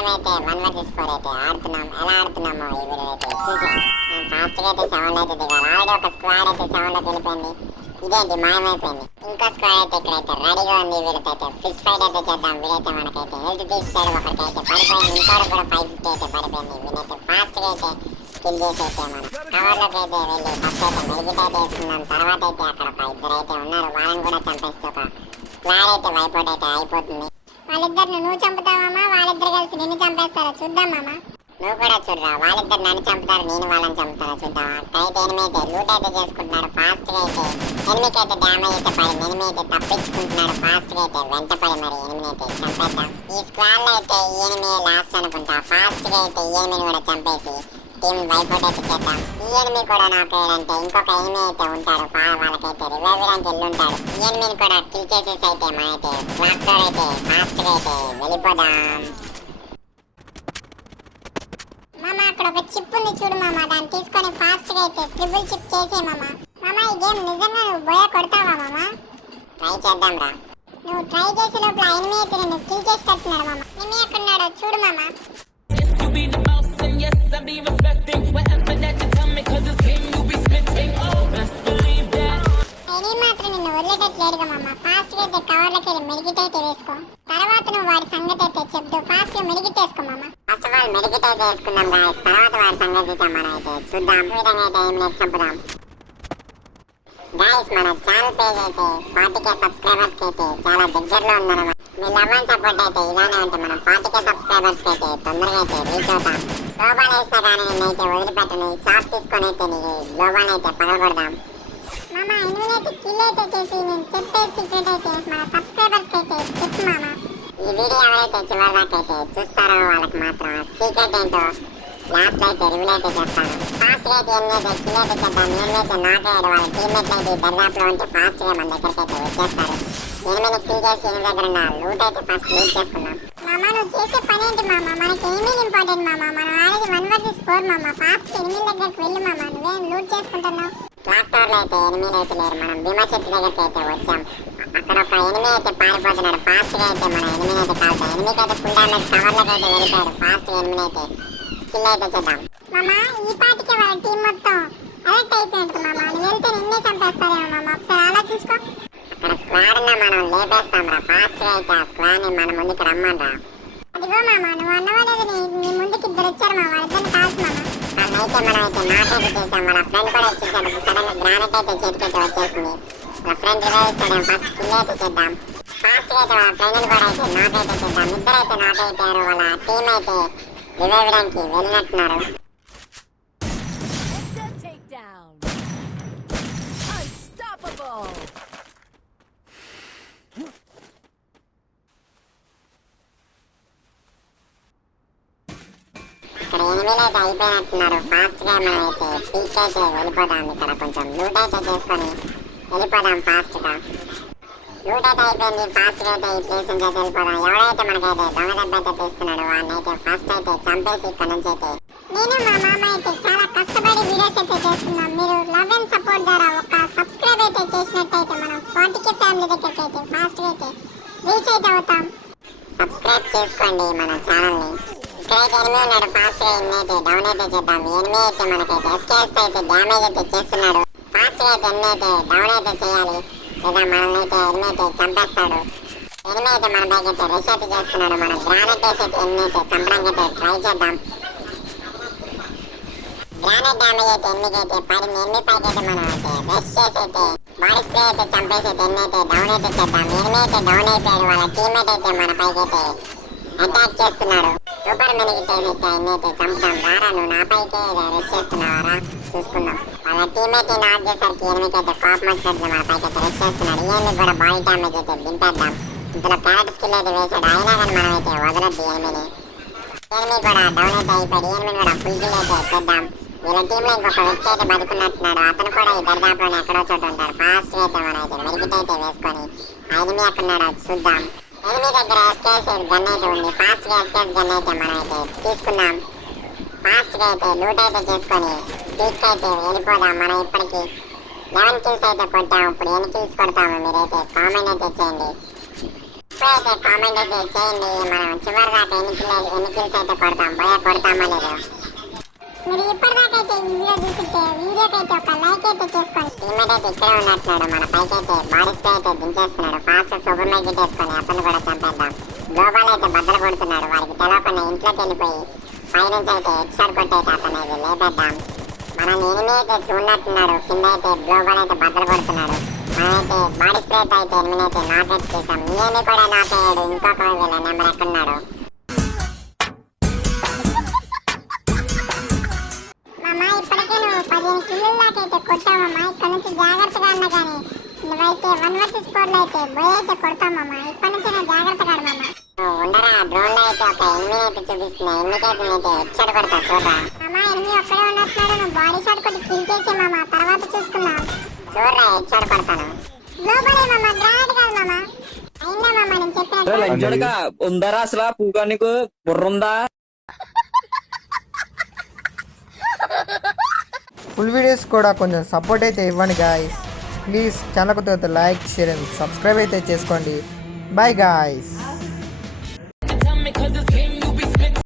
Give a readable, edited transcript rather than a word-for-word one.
Time అయితే 1 vs 4 అయితే ఆడుతున్నాం. ఎలా ఆడుతున్నామో ఈ వీడియో అయితే చూసేయండి. నేను ఫాస్ట్గా అయితే 7 అయితే దిగాలి. ఆల్రెడీ ఒక స్క్వాడ్ అయితే 7లోకి వెళ్ళిపోయింది. ఇదేంటి మాయమైపోయింది. ఇంకో స్క్వాడ్ అయితే ఇక్కడైతే రెడీగా ఉంది. వీళ్ళకైతే ఫిస్ట్ ఫైట్ అయితే చేద్దాం. వీడైతే మనకైతే హెల్త్ తీసాడు. ఒకరికైతే పడిపోయింది. ఇంకోటి కూడా 550 అయితే పడిపోయింది. వీడైతే ఫాస్ట్గా అయితే కిల్ చేసి అయితే మనం కవర్లోకి అయితే వెళ్ళి ఫస్ట్ అయితే మెడికిట్ అయితే వేసుకుందాం. తర్వాత అయితే అక్కడ ఒక ఇద్దరు అయితే ఉన్నారు. వాళ్ళని కూడా చంపేస్తే ఒక స్క్వాడ్ అయితే వైపౌట్ అయితే అయిపోతుంది. వాళ్ళిద్దరిని నువ్వు చంపుతావమ్మా, వాళ్ళిద్దరు కలిసి నిన్ను చంపేస్తారా చూద్దాం మామ. నువ్వు కూడా చూడరా, వాళ్ళిద్దరు నన్ను చంపుతారు, నేను వాళ్ళని చంపుతారా చూద్దామా. అయితే ఎనిమిది అయితే లూట్ అయితే చేసుకుంటున్నారు. ఫాస్ట్గా అయితే ఎనిమికి అయితే డ్యామేజ్ అయితే పడింది. ఎనిమిది అయితే తప్పించుకుంటున్నాడు. ఫాస్ట్గా అయితే వెంటపడి మరి ఎనిమిది అయితే చంపేద్దాం. ఈ స్క్వాడ్లో అయితే ఈ ఎనిమిది లాస్ట్ అనుకుంటా. ఫాస్ట్గా అయితే ఈ ఎనిమిది కూడా చంపేసి టీమ్ వైపౌట్ అయితే చేద్దాం. ఈ ఎనిమిది కూడా నాకు ఏంటంటే ఇంకొక ఎనిమిది అయితే ఉంటాడు. వాళ్ళకైతే రివైవ్ డానికి వెళ్ళుంటాడు. ఈ ఎనిమిది కూడా కిల్ చేసేసి అయితే మనైతే ట్రాక్టర్ అయితే ఫాస్ట్గా అయితే వెళ్ళిపోదాం. మామ అక్కడ ఒక చిప్ ఉంది చూడు మామ, దాన్ని తీసుకొని ఫాస్ట్గా అయితే ట్రిపుల్ చిప్ చేసే మామ. మామ ఈ గేమ్ నిజంగా నువ్వు బోయ కొడతావా మామ? ట్రై చేద్దాం రా. నువ్వు ట్రై చేసే లోపల ఎనిమిది అయితే నేను కిల్ చేసేటట్టున్నాడు మామ. ఎనిమిది ఎక్కడున్నాడో చూడు మామ. Yes, I be respecting whatever that you tell me, cause it's game you be spitting. Oh, best believe that. Any మాత్రం నిన్ను వదిలేటట్లేడుగా మామ. ఫాస్ట్గా అయితే కవర్లోకి వెళ్ళి మెడికిట్ అయితే వేసుకో. తర్వాత నువ్వు వాడి సంగతి అయితే చెప్తూ ఫాస్ట్గా మెడికిట్ వేసుకో మామ. ఫస్ట్ ఆఫ్ ఆల్ మెడికిట్ అయితే వేసుకుందాం గాయస్. తర్వాత వాడి సంగతి అయితే మనం అయితే చూద్దాం. ఈ విధంగా అయితే ఏం చంపుదాం గాయస్. మన ఛానల్ పేజ్ అయితే 40k సబ్స్క్రైబర్స్కి అయితే చాలా దగ్గరలో ఉందన్నమాట. మీ లవ్ అండ్ సపోర్ట్ అయితే ఇలానే ఉంటే మనం 40k సబ్స్క్రైబర్స్కి అయితే తొందరగా అయితే రీచ్ అవుతాం. గ్లోబాల్ వేసినా కానీ నిన్నైతే వదిలిపెట్టను. చాప్ తీసుకొని అయితే నీకు గ్లోబాల్ అయితే పగలగొడదాం మామ. ఎనిమిది అయితే కిల్ అయితే చేసి నేను చెప్పే సీక్రెట్ అయితే మన సబ్స్క్రైబర్స్కి అయితే చెప్పు మామ. ఈ వీడియో ఎవరైతే చివరి దాకా అయితే చూస్తారో వాళ్ళకి మాత్రం సీక్రెట్ ఏంటో లాస్ట్ అయితే రివీల్ అయితే చేస్తాను. ఫాస్ట్గా అయితే ఎనిమిది అయితే కిల్ అయితే చేద్దాం. ఎనిమిది అయితే నాకయ్యాడు. వాళ్ళ టీమ్మేట్లు అయితే దరిదాపులో ఉంటే ఫాస్ట్గా మన దగ్గరికి అయితే వచ్చేస్తారు. ఎనిమిది కిల్ చేసి ఎనిమిది దగ్గర ఉన్న లూట్ అయితే ఫస్ట్ లూట్ చేసుకుందాం. మామ నువ్వు చేసే పని ఏంటి మామ? మనకి ఎనిమిది ఇంపార్టెంట్ మామ. మనం ఆడేది 1 vs 4 మామ. ఫాస్ట్ ఎనిమిది దగ్గరికి వెళ్ళి మామ. నువ్వేం లూట్ చేసుకుంటున్నావు? ట్రాక్టర్లో అయితే ఎనిమిది అయితే లేరు. మనం భీమా చెట్టు దగ్గరికి అయితే వచ్చాం. అక్కడ ఒక ఎనిమిది అయితే పారిపోతున్నాడు. ఫాస్ట్గా అయితే మన ఎనిమిది అయితే కాలుతాం. ఎనిమిది అయితే ఫుల్ డ్యామేజ్ కవర్లోకి అయితే వెళ్ళిపోయాడు. ఫాస్ట్గా ఎనిమిది అయితే కిల్ అయితే చేద్దాం మామ. ఈ పాటికి వాళ్ళ టీం మొత్తం అలర్ట్ అయిపోయింది మామ. నువ్వు వెళ్తే నిన్నే చంపేస్తారేమో మామ. ఒకసారి ఆలోచించుకో. అక్కడ స్క్వాడ్ ఉన్నా మనం లేపేస్తాం రా. ఫాస్ట్గా అయితే ఆ స్క్వాడ్ని మన ముందుకు రమ్మనరా. అదిగో మామ నువ్వు అన్నవాడేది నీ ముందుకి ఇద్దరు వచ్చారు మామ. వాళ్ళిద్దరిని కాల్చు మామ. వాళ్ళైతే మనం అయితే నాకైతే చేసాం. వాళ్ళ ఫ్రెండ్ కూడా వచ్చేసాడు. సడన్గా గ్రానైట్ అయితే చేతికైతే వచ్చేసింది. వాళ్ళ ఫ్రెండ్ రివైవ్ ఇస్తాడు. ఫస్ట్ కిల్ అయితే చేద్దాం. ఫాస్ట్గా అయితే వాళ్ళ ఫ్రెండ్ని కూడా అయితే నాకైతే చేద్దాం. ఇద్దరైతే నాకైపోయారు. వాళ్ళ టీం అయితే రివైవ్ డానికి వెళ్ళినట్టున్నారు. ఇక్కడ ఎనిమిది అయితే అయిపోయినట్టున్నారు. ఫాస్ట్గా మనం అయితే పీక్ అయితే వెళ్ళిపోదాం. ఇక్కడ కొంచెం లూట్ అయితే చేసుకొని వెళ్ళిపోదాం ఫాస్ట్గా. లూట్ అయితే అయిపోయింది. ఫాస్ట్గా అయితే ఈ ప్లేస్ నుంచి అయితే వెళ్ళిపోదాం. ఎవడైతే మనకైతే దొంగ దెబ్బ అయితే తీస్తున్నాడు వాడిని అయితే ఫస్ట్ అయితే చంపేసి ఇక్కడ నుంచి అయితే నేను మా మామ అయితే చాలా కష్టపడి వీడియోస్ అయితే చేస్తున్నాం. మీరు లవ్ అండ్ సపోర్ట్ ద్వారా ఒక సబ్స్క్రైబ్ అయితే చేసినట్టయితే మనం 40k ఫ్యామిలీ దగ్గరికి అయితే ఫాస్ట్గా అయితే రీచ్ అయితే అవుతాం. సబ్స్క్రైబ్ చేసుకోండి మన ఛానల్ని. ఇక్కడైతే ఎనిమిది ఉన్నాడు. ఫాస్ట్గా ఎనిమిది అయితే డౌన్ అయితే చేద్దాం. ఎనిమిది అయితే మనకైతే ఎస్కేఎస్ అయితే డ్యామేజ్ అయితే చేస్తున్నాడు. ఫాస్ట్గా అయితే ఎనిమిది అయితే డౌన్ అయితే చేయాలి, లేదా మనల్ని అయితే ఎనిమిది అయితే చంపేస్తాడు. ఎనిమిది అయితే మన పైకి అయితే రష్ అయితే చేస్తున్నాడు. మనం గ్రానైట్ వేసి అయితే ఎనిమిది అయితే చంపడానికి అయితే ట్రై చేద్దాం. గ్రానైట్ డ్యామేజ్ అయితే ఎనిమిది అయితే పడింది. ఎనిమిది పైకి అయితే మనం అయితే రష్ చేసి అయితే బాడీ స్ప్రే అయితే చంపేసి అయితే ఎనిమిది అయితే డౌన్ అయితే చేద్దాం. ఎనిమిది అయితే డౌన్ అయిపోయాడు. వాళ్ళ టీమ్మేట్ అయితే మన పైకి అయితే అటాక్ చేస్తున్నాడు. సూపర్ మెనికిట్ అయితే ఎన్నైతే చంపుతాం. రారా నువ్వు నా పైకే రెస్ట్ చేస్తున్నావారా చూసుకుందాం. వాళ్ళ టీమేట్ నాట్ చేసరికి ఎనిమిది అయితే కోపం వచ్చినట్లు మన పైకి అయితే రెస్ట్ చేస్తున్నాడు. ఎనిమిది కూడా బాడీ డ్యామేజ్ అయితే దింపేద్దాం. ఇందులో క్యారెట్ స్కిల్ అయితే వేసాడు. అయినా కానీ మనం అయితే వదలొద్దు ఎనిమిది. ఎనిమిది కూడా డౌన్ అయితే అయిపోయాడు. ఎనిమిది కూడా ఫుల్ కిల్ అయితే చేద్దాం. వీళ్ళ టీంలో ఇంకొక వ్యక్తి అయితే బతుకున్నట్టున్నాడు. అతను కూడా ఈ దరిదాపులోనే ఎక్కడో చోటు ఉంటారు. ఫాస్ట్ అయితే మనం అయితే మెడికిట్ అయితే వేసుకొని ఎనిమిది ఎక్కడున్నాడో చూద్దాం. ఎనిమిది దగ్గర ఎస్కేఎస్ గన్ అయితే ఉంది. ఫాస్ట్గా ఎస్కేఎస్ గన్ అయితే మనం అయితే తీసుకుందాం. ఫాస్ట్గా అయితే లూట్ అయితే చేసుకొని పీక్ అయితే వెళ్ళిపోదాం. మనం ఇప్పటికి 11 kills అయితే కొట్టాము. ఇప్పుడు ఎన్ని kills కొడతాము మీరైతే కామెంట్ అయితే చేయండి. ఇప్పుడైతే కామెంట్ అయితే చేయండి. మనం చివరి దాకా ఎన్ని కిల్స్ అయితే కొడతాం, భయ కొడతామో లేదో. మీరు ఇప్పటిదాకా అయితే ఈ వీడియో చూస్తుంటే వీడియోకి అయితే ఒక లైక్ అయితే చేసుకోండి. టీమేట్ అయితే ఇక్కడే ఉన్నట్టున్నాడు, మన పైకి అయితే బాడీ స్ప్రే అయితే దించేస్తున్నాడు. ఫాస్ట్ సూపర్ మార్కెట్ వేసుకొని అతను కూడా చంపేద్దాం. గ్లోబల్ అయితే బద్దలు కొడుతున్నాడు, వారికి తెలియకుండా ఇంట్లోకి వెళ్ళిపోయి పైనుంచి అయితే హెడ్ షాట్ కొట్టి అయితే అతను అయితే లేపేద్దాం. మన ఎనిమిది అయితే చూడట్టున్నాడు, కింద అయితే గ్లోబల్ అయితే బద్దలు కొడుతున్నాడు. మనమైతే బాడీ స్ప్రే అయితే ఎనిమిది అయితే నాక్ అయితే చేసాం. ఈయన కూడా నాక్ అయ్యాడు. ఇంకొక వీళ్ళ నెంబర్ ఎక్కడున్నాడు? మామ ఇప్పటికే నువ్వు 15 కిల్లుల దాకా అయితే కొట్టావమ్మా. ఇక్కడ నుంచి జాగ్రత్తగా అన్నా కానీ నువ్వైతే 1 vs 4 లో అయితే బోయ్ అయితే కొడతామమ్మా. ఇప్పటి నుంచి నేను జాగ్రత్తగా ఆడమమ్మా. ఉండరా, డ్రోన్ లో అయితే ఒక ఎనిమిది అయితే చూపిస్తున్నా. ఎన్నికైతే నేనైతే హెడ్ షాట్ కొడతా చూడరా. మామ ఎనిమిది ఒక్కడే ఉన్నట్టున్నాడు, నువ్వు బాడీ షాట్ కొట్టి కిల్ చేసే మామ, తర్వాత చూసుకుందాం. చూడరా హెడ్ షాట్ కొడతాను. గ్లోబలే మామ, గ్రానైట్ కాదు మామ. అయిందా మామ నేను చెప్పినట్టు? ఉందరా అసలు పూగా నీకు బుర్రుందా? ఫుల్ వీడియోస్ కూడా కొంచెం సపోర్ట్ అయితే ఇవ్వండి గాయస్. ప్లీజ్ ఛానల్ కొత్త లైక్ షేర్ అండ్ సబ్స్క్రైబ్ అయితే చేసుకోండి. Bye guys.